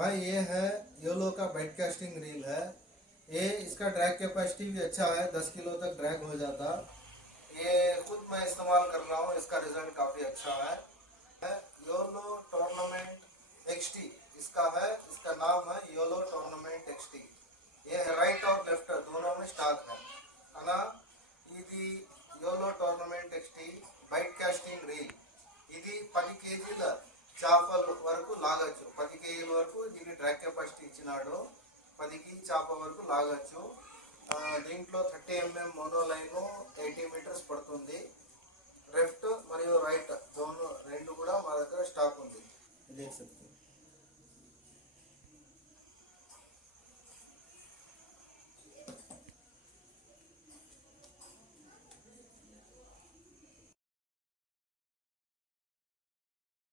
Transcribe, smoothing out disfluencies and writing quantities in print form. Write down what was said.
भाई ये है योलो का बेड कास्टिंग रील है। ये इसका ड्रैग कैपेसिटी भी अच्छा है, 10 किलो तक ड्रैग हो जाता। ये खुद मैं इस्तेमाल कर रहा हूँ, इसका रिजल्ट काफ़ी अच्छा है। योलो टूर्नामेंट एक्सटी इसका है, इसका नाम है योलो टूर्नामेंट एक्सटी। ये है राइट और लेफ्ट दोनों में स्टॉक है ना। ఇది Yolo tournament XT bite casting reel. ఇది 10 కేజీల చేపల వరకు లాగచ్చు, 10 కేజీల వరకు దీని డ్రాగ్ కెపాసిటీ ఇచ్చినాడు, 10 కేజీ చేప వరకు లాగచ్చు। దీంట్లో 30 mm మోనో లైన్ 80 మీటర్స్ పడుతుంది। లెఫ్ట్ మరియు రైట్ రెండు కూడా మా దగ్గర స్టాక్ ఉంది, देख सकते हैं।